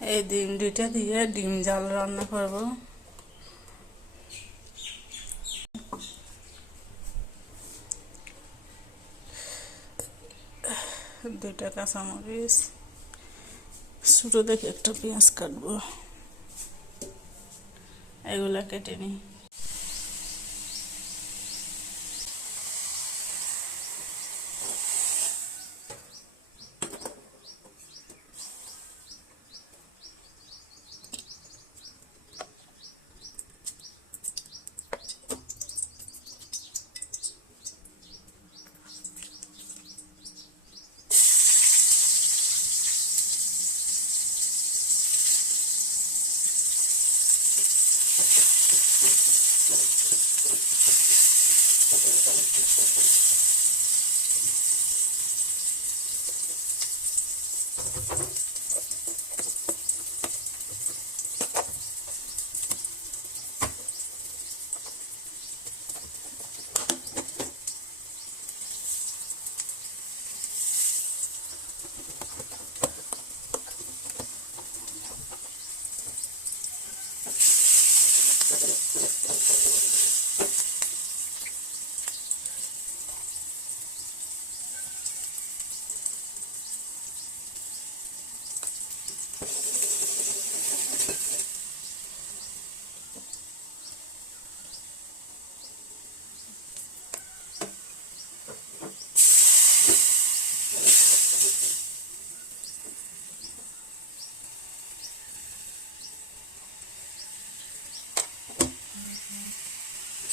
এই ডিম, দুইটা দিয়ে ডিম জাল রান্না করব। দুইটা কাঁচামরিচ, ছোটো দেখে একটা পেঁয়াজ কাটবো। এগুলা কেটে নিই।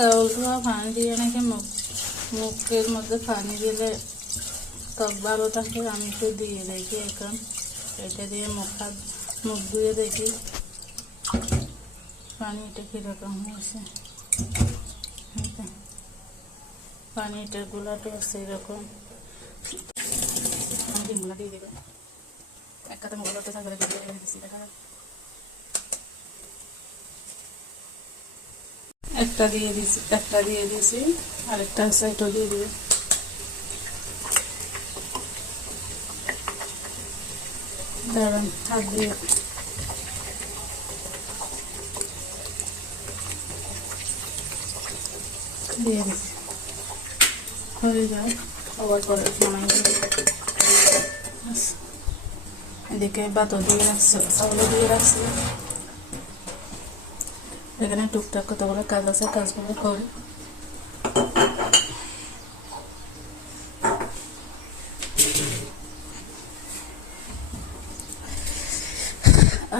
চাউল ধোয়া পানি দিয়ে নাকি মুখ মুখের মধ্যে পানি দিলে ত্বক ভালো থাকে আমি একটু দিয়ে দেখি এখন এটা দিয়ে মুখ হাত মুখ ধুয়ে দেখি পানিটা কীরকম হয়েছে পানিটার গোলাটা আছে এরকম আমি ডিমগুলো দিয়ে থাকলে দিয়ে দেখা একটা দিয়ে দিছি একটা দিয়ে দিছি আরেকটা সাইডও দিয়ে দিবে দাঁড়ান হাত দিয়ে দিয়ে দিছি হয়ে যায় আবার করে নামাই দিই। ব্যাস। এদিকে বাতো দিয়ে রাখছি চাউলও দিয়ে রাখছি এখানে টুকটাক কতগুলো কাজ আছে কাজগুলো করি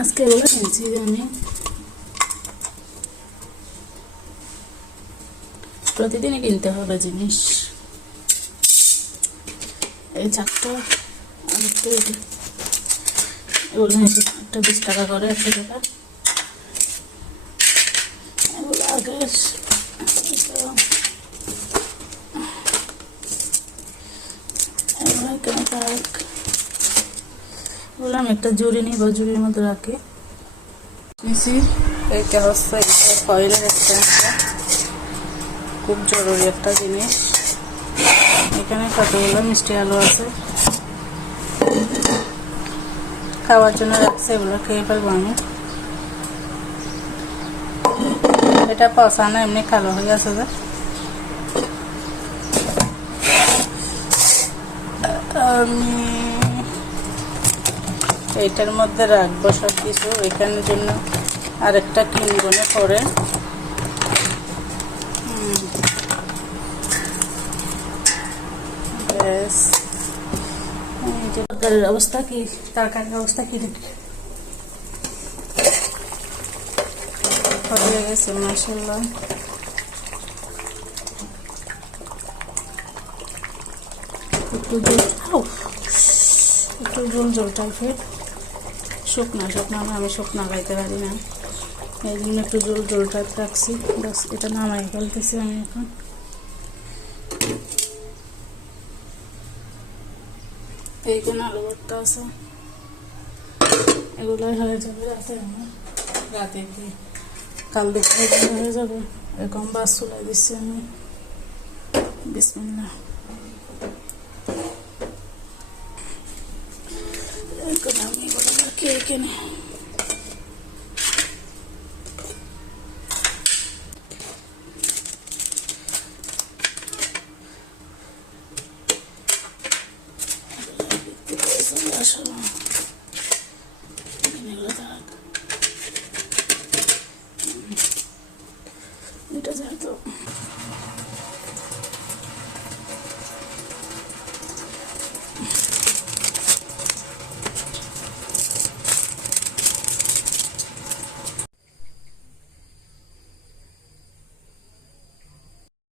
আজকে এগুলো কিনছি আমি প্রতিদিনই কিনতে হবে জিনিস এই এগুলো নিয়েছি একটা বিশ টাকা করে একশো টাকা এগুলো এখানে থাক বললাম একটা জুড়ি নিই বা জুড়ির মধ্যে রাখি। নিছি হচ্ছে এটা ফয়েলের একটা একটা খুব জরুরি একটা জিনিস। এখানে কতগুলো মিষ্টি আলু আছে? খাওয়ার জন্য রাখছে, এগুলো খেয়ে ফেলব আমি। এটা পচা না এমনি কালো হয়ে গেছে যে। আমি এইটার মধ্যে রাখব সব কিছু এখানের জন্য আরেকটা কিনবো না পরে। অবস্থা কি? তরকারির অবস্থা কি? হয়ে গেছে মাসাল্লাহ একটু জল একটু জল জল টাইপের শুকনা শুকনা আমি শুকনা খাইতে পারি না। এই জন্য একটু জল জল টাইপ রাখছি। বাস, এটা নামাই ফেলতেছি আমি এখন। এইখানে আলু ভর্তা আছে? এগুলোই হয়ে যাবে রাতে আমার। রাতে কি কাল এগুলো হয়ে যাবে। এরকম বাস চুলাই দিচ্ছি আমি। বিসমিল্লাহ। এখন আমি এগুলো এখানে? আসলে